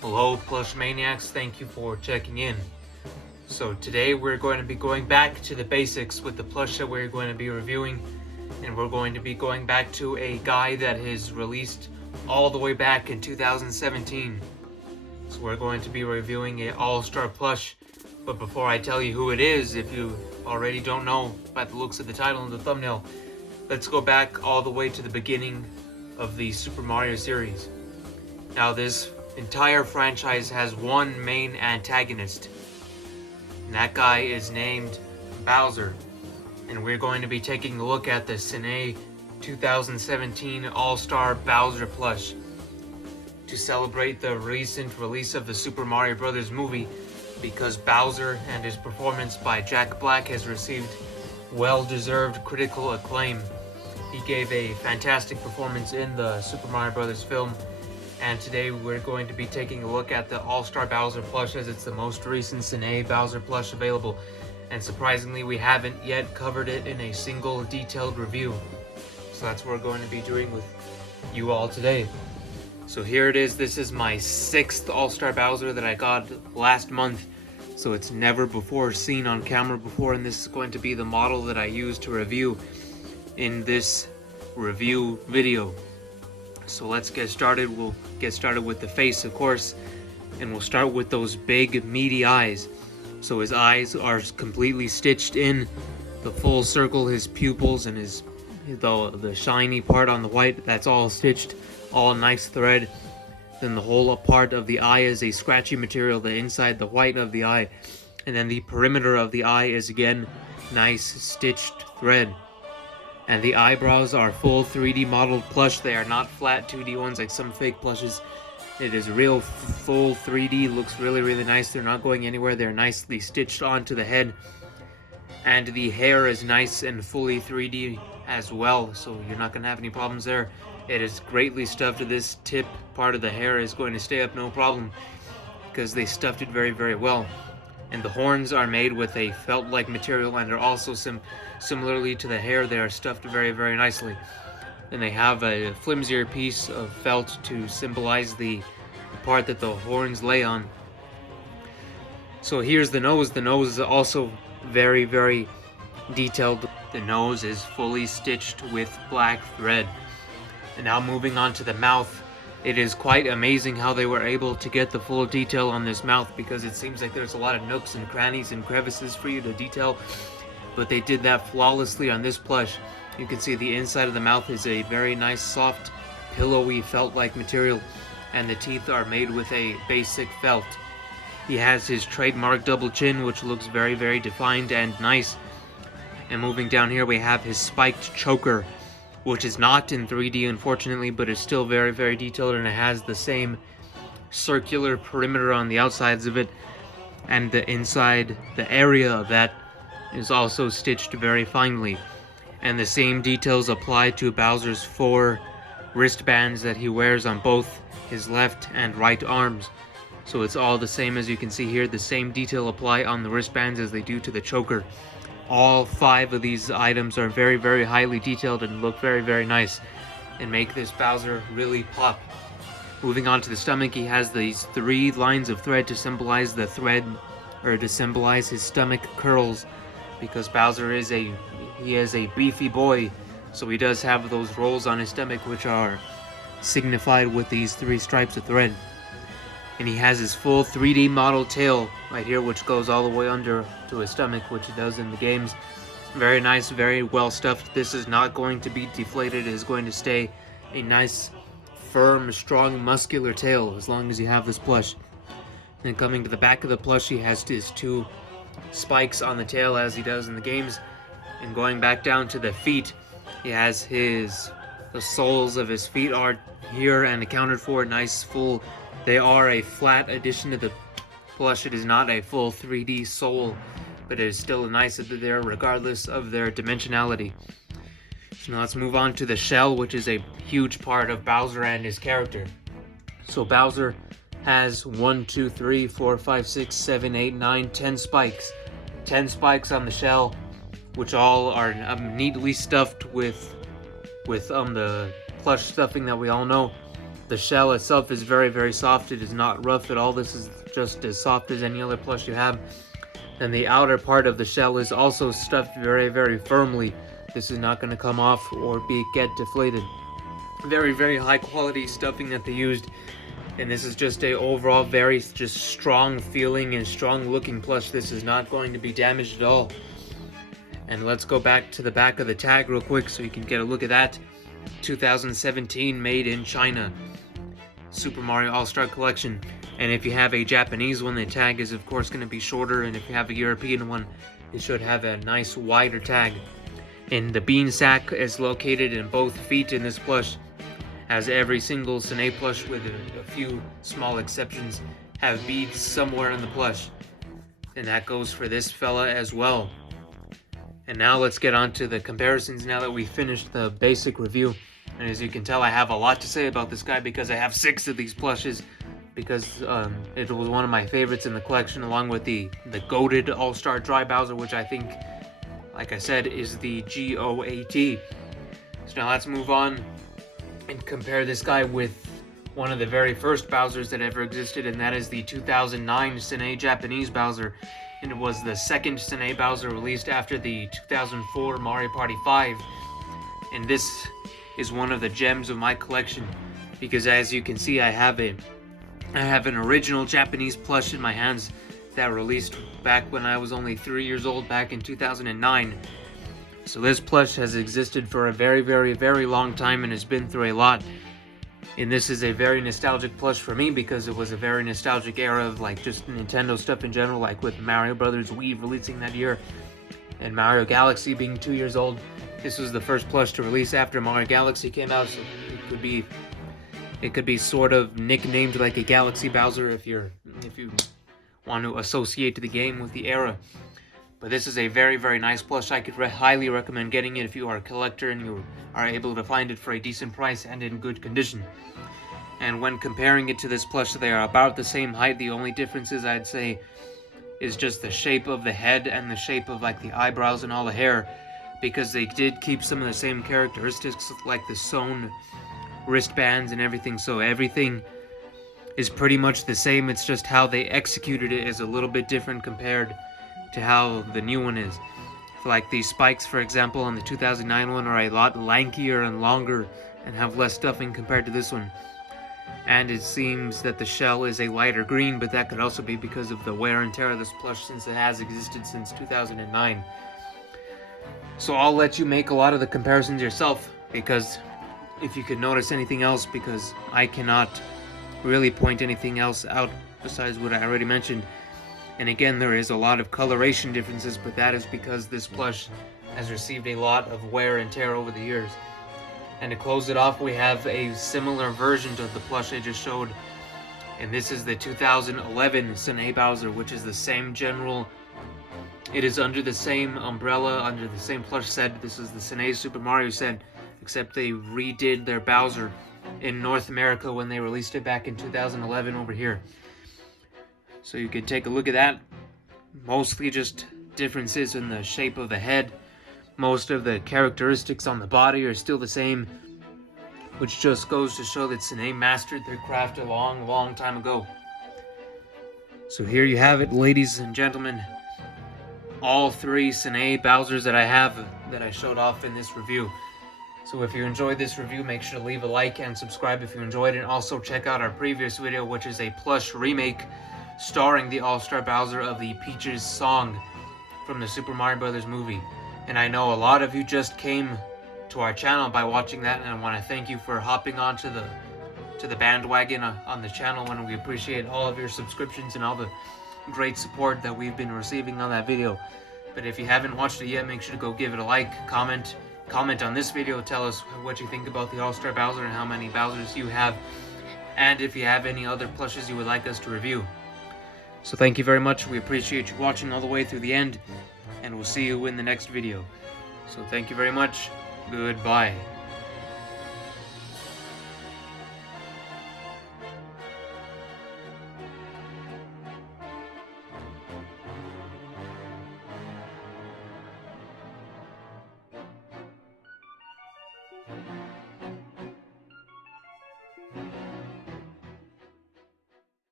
Hello Plush Maniacs, thank you for checking in. So today we're going to be going back to the basics with the plush that we're going to be reviewing, and we're going to be going back to a guy that is released all the way back in 2017. So we're going to be reviewing an all-star plush, but before I tell you who it is, if you already don't know by the looks of the title and the thumbnail, let's go back all the way to the beginning of the Super Mario series. Now this entire franchise has one main antagonist, and that guy is named Bowser, and we're going to be taking a look at the Cine 2017 All-Star Bowser plush to celebrate the recent release of the Super Mario Bros. Movie, because Bowser and his performance by Jack Black has received well-deserved critical acclaim. He gave a fantastic performance in the Super Mario Bros. Film, and today we're going to be taking a look at the All-Star Bowser plush, as it's the most recent Cine Bowser plush available, and surprisingly we haven't yet covered it in a single detailed review. So that's what we're going to be doing with you all today. So here it is. This is my 6th All-Star Bowser that I got last month, so it's never before seen on camera before, and this is going to be the model that I use to review in this review video. So let's get started. We'll get started with the face, of course, and we'll start with those big meaty eyes. So his eyes are completely stitched in the full circle, his pupils and the shiny part on the white, that's all stitched, all nice thread. Then the whole part of the eye is a scratchy material, the inside, the white of the eye, and then the perimeter of the eye is again nice stitched thread. And the eyebrows are full 3D modeled plush. They are not flat 2D ones like some fake plushes. It is real full 3D, looks really nice. They're not going anywhere. They're nicely stitched onto the head. And the hair is nice and fully 3D as well, so you're not going to have any problems there. It is greatly stuffed. This tip part of the hair is going to stay up no problem, because they stuffed it very well. And the horns are made with a felt-like material, and are also similarly to the hair, they are stuffed very nicely. And they have a flimsier piece of felt to symbolize the part that the horns lay on. So here's the nose. The nose is also very detailed. The nose is fully stitched with black thread. And now moving on to the mouth. It is quite amazing how they were able to get the full detail on this mouth, because it seems like there's a lot of nooks and crannies and crevices for you to detail, but they did that flawlessly on this plush. You can see the inside of the mouth is a very nice, soft, pillowy, felt-like material, and the teeth are made with a basic felt. He has his trademark double chin, which looks very defined and nice. And moving down here, we have his spiked choker, which is not in 3D unfortunately, but is still very detailed, and it has the same circular perimeter on the outsides of it, and the inside, the area of that is also stitched very finely. And the same details apply to Bowser's 4 wristbands that he wears on both his left and right arms. So it's all the same, as you can see here. The same detail apply on the wristbands as they do to the choker. All 5 of these items are very highly detailed and look very nice, and make this Bowser really pop. Moving on to the stomach, he has these 3 lines of thread to symbolize the thread, or to symbolize his stomach curls, because Bowser is a beefy boy, so he does have those rolls on his stomach, which are signified with these 3 stripes of thread. And he has his full 3D model tail right here, which goes all the way under to his stomach, which it does in the games. Very nice, very well stuffed. This is not going to be deflated. It is going to stay a nice, firm, strong, muscular tail as long as you have this plush. Then coming to the back of the plush, he has his 2 spikes on the tail, as he does in the games. And going back down to the feet, he has the soles of his feet are here and accounted for, nice full. They are a flat addition to the plush. It is not a full 3D sole, but it is still nice that they're there regardless of their dimensionality. So now let's move on to the shell, which is a huge part of Bowser and his character. So Bowser has 1, 2, 3, 4, 5, 6, 7, 8, 9, 10 spikes. 10 spikes on the shell, which all are neatly stuffed with the plush stuffing that we all know. The shell itself is very, very soft. It is not rough at all. This is just as soft as any other plush you have. And the outer part of the shell is also stuffed very, very firmly. This is not going to come off or get deflated. Very, very high quality stuffing that they used. And this is just a overall very just strong feeling and strong looking plush. This is not going to be damaged at all. And let's go back to the back of the tag real quick so you can get a look at that. 2017, made in China. Super Mario All-Star Collection. And if you have a Japanese one, the tag is of course going to be shorter, and if you have a European one, it should have a nice wider tag. And the bean sack is located in both feet in this plush, as every single Sine plush, with a few small exceptions, have beads somewhere in the plush. And that goes for this fella as well. And now let's get on to the comparisons now that we finished the basic review. And as you can tell, I have a lot to say about this guy because I have 6 of these plushes, because it was one of my favorites in the collection, along with the goated All-Star Dry Bowser, which I think, like I said, is the GOAT. So now let's move on and compare this guy with one of the very first Bowsers that ever existed, and that is the 2009 Sine Japanese Bowser. And it was the second Sine Bowser released after the 2004 Mario Party 5. And this is one of the gems of my collection, because as you can see, I have an original Japanese plush in my hands that released back when I was only 3 years old, back in 2009. So this plush has existed for a very, very, very long time and has been through a lot. And this is a very nostalgic plush for me because it was a very nostalgic era of like just Nintendo stuff in general, like with Mario Brothers Wii releasing that year and Mario Galaxy being 2 years old. This was the first plush to release after Mario Galaxy came out, so it could be sort of nicknamed like a Galaxy Bowser if you want to associate the game with the era. But this is a very, very nice plush. I could highly recommend getting it if you are a collector and you are able to find it for a decent price and in good condition. And when comparing it to this plush, they are about the same height. The only differences, I'd say, is just the shape of the head and the shape of like the eyebrows and all the hair, because they did keep some of the same characteristics like the sewn wristbands and everything. So everything is pretty much the same. It's just how they executed it is a little bit different compared to how the new one is. Like these spikes, for example, on the 2009 one are a lot lankier and longer and have less stuffing compared to this one. And it seems that the shell is a lighter green, but that could also be because of the wear and tear of this plush since it has existed since 2009. So I'll let you make a lot of the comparisons yourself, because if you could notice anything else, because I cannot really point anything else out besides what I already mentioned. And again, there is a lot of coloration differences, but that is because this plush has received a lot of wear and tear over the years. And to close it off, we have a similar version of the plush I just showed. And this is the 2011 Sine Bowser, which is the same general... It is under the same umbrella, under the same plush set. This is the Sine Super Mario set, except they redid their Bowser in North America when they released it back in 2011 over here. So you can take a look at that. Mostly just differences in the shape of the head. Most of the characteristics on the body are still the same, which just goes to show that Sine mastered their craft a long, long time ago. So here you have it, ladies and gentlemen. All 3 Sine Bowsers that I have that I showed off in this review. So if you enjoyed this review, make sure to leave a like and subscribe if you enjoyed it. And also check out our previous video, which is a plush remake starring the All-Star Bowser of the Peaches song from the Super Mario Brothers movie. And I know a lot of you just came to our channel by watching that, and I want to thank you for hopping on to the bandwagon on the channel, and we appreciate all of your subscriptions and all the great support that we've been receiving on that video. But if you haven't watched it yet, make sure to go give it a like, comment on this video, tell us what you think about the All-Star Bowser and how many Bowsers you have, and if you have any other plushes you would like us to review. So thank you very much. We appreciate you watching all the way through the end, and we'll see you in the next video. So thank you very much. Goodbye.